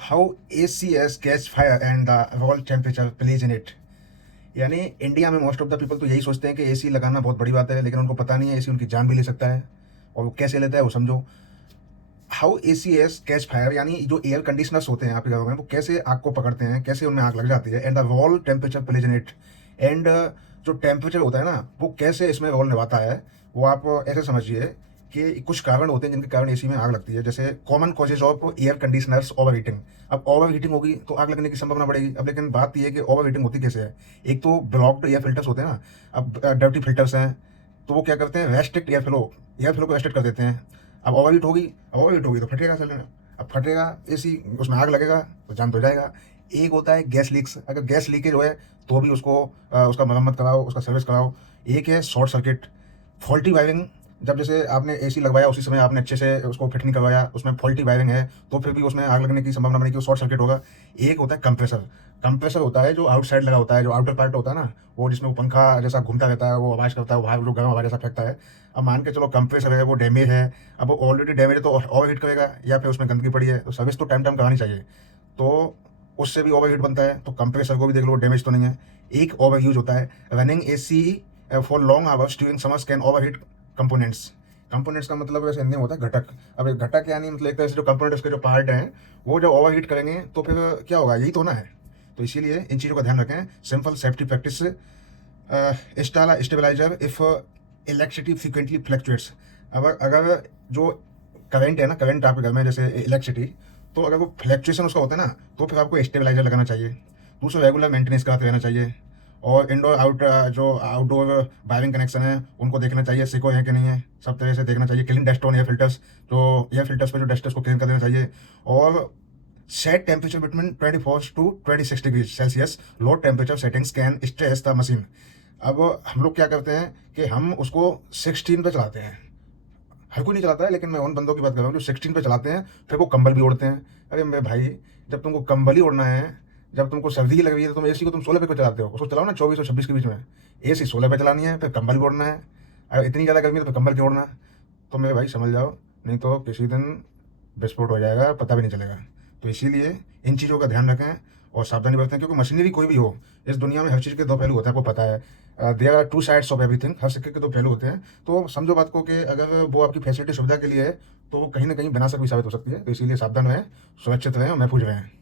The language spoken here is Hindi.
How ACS catch fire and the role temperature plays in it. यानी इंडिया में मोस्ट ऑफ द पीपल तो यही सोचते हैं कि एसी लगाना बहुत बड़ी बात है, लेकिन उनको पता नहीं है एसी उनकी जान भी ले सकता है। और वो कैसे लेता है वो समझो। हाउ ACS कैच फायर, यानी जो एयर कंडीशनर्स होते हैं आपके घरों में, वो कैसे आग को पकड़ते हैं, कैसे उनमें आग लग जाती है। And the role temperature plays in it. And जो टेम्परेचर होता है ना, वो कैसे इसमें रोल निभाता है, वो आप ऐसे समझिए कि कुछ कारण होते हैं जिनके कारण एसी में आग लगती है। जैसे common causes of air conditioners over heating. अब ओवर हीटिंग होगी तो आग लगने की संभावना बढ़ेगी। अब लेकिन बात यह है कि ओवर हीटिंग होती कैसे है। एक तो ब्लॉक्ड एयर फिल्टर्स होते हैं ना, अब डर्टी फिल्टर्स हैं, तो वो क्या करते हैं, रेस्ट्रिक्ट एयर फ्लो को रेस्ट्रिक्ट कर देते हैं। अब ओवर हीट होगी तो फटेगा सिलेंडर। अब फटेगा एसी, उसमें आग लगेगा तो जान तो जाएगा। एक होता है गैस लीक्स। अगर गैस लीकेज हो है तो भी उसको उसका मरम्मत कराओ, उसका सर्विस कराओ। एक है शॉर्ट सर्किट, फॉल्टी वायरिंग। जब जैसे आपने एसी लगवाया उसी समय आपने अच्छे से उसको फिट नहीं करवाया, उसमें फॉल्टी वायरिंग है, तो फिर भी उसमें आग लगने की संभावना बनेगी, शॉर्ट सर्किट होगा। एक होता है कंप्रेसर। कंप्रेसर होता है जो आउटसाइड लगा होता है, जो आउटर पार्ट होता है ना, वो जिसमें वो पंखा जैसा घूमता रहता है, वो आवाज़ करता है, वो बाहर जो गर्म हवा जैसा फेंकता है। अब मान के चलो कंप्रेसर है वो डैमेज है। अब वो ऑलरेडी डैमेज है तो ओवर हीट करेगा, या फिर उसमें गंदगी पड़ी है, तो सर्विस तो टाइम टाइम करानी चाहिए। तो उससे भी ओवर हीट बनता है, तो कंप्रेसर को भी देख लो डैमेज तो नहीं है। एक ओवर यूज होता है running AC for long hours during summers can over heat components. Components का मतलब वैसे हिंदी में होता है घटक। अब घटक यानी मतलब एक तरह से जो कंपोनेंट उसके जो पार्ट हैं वो जब ओवर हीट करेंगे तो फिर क्या होगा, यही तो ना है। तो इसीलिए इन चीज़ों का ध्यान रखें। Simple safety practice, install stabiliser if electricity frequently fluctuates. अगर अगर जो करंट है ना, करंट आपके घर में जैसे इलेक्ट्रिसिटी, तो अगर वो फ्लक्चुएशन उसका होता है ना, तो फिर आपको स्टेबलाइजर लगाना चाहिए। दूसरा रेगुलर मेंटेनेंस कराते रहना चाहिए। और इंडोर जो आउटडोर वायरिंग कनेक्शन है उनको देखना चाहिए, सिको है कि नहीं है, सब तरह से देखना चाहिए। Clean dust on air filters, जो एयर फिल्टर्स पे जो डस्ट है उसको क्लीन कर देना चाहिए। और set temperature between 24 to 26 degree Celsius. Low temperature settings can stress the machine. अब हम लोग क्या करते हैं कि हम उसको 16 पे चलाते हैं। हर कोई नहीं चलाता है, लेकिन मैं उन बंदों की बात कर रहा हूँ जो 16 पे चलाते हैं, फिर वो कंबल भी ओढ़ते हैं। अरे मेरे भाई, जब तुमको कंबल ही ओढ़ना है, जब तुमको सर्दी ही लग रही है, तो तुम एसी को तुम 16 पे क्यों चलाते हो? उसको चलाओ ना 24 और 26 के बीच में। एसी 16 पे चलानी है, फिर कंबल भी ओढ़ना है। अगर इतनी ज़्यादा गर्मी है तो फिर कंबल क्यों ओढ़ना? तो मेरे भाई समझ जाओ, नहीं तो किसी दिन विस्फोट हो जाएगा, पता भी नहीं चलेगा। तो इसीलिए इन चीज़ों का ध्यान रखें और सावधानी बरतें, क्योंकि मशीनरी कोई भी हो, इस दुनिया में हर चीज़ के दो पहलू होते हैं, आपको पता है। There are two sides of everything. हर सिक्के के दो पहलू होते हैं। तो समझो बात को कि अगर वो आपकी फैसिलिटी सुविधा के लिए है, तो वो कहीं ना कहीं विनाशक भी साबित हो सकती है। तो इसीलिए सावधान रहें, सुरक्षित रहें और महफूज रहें।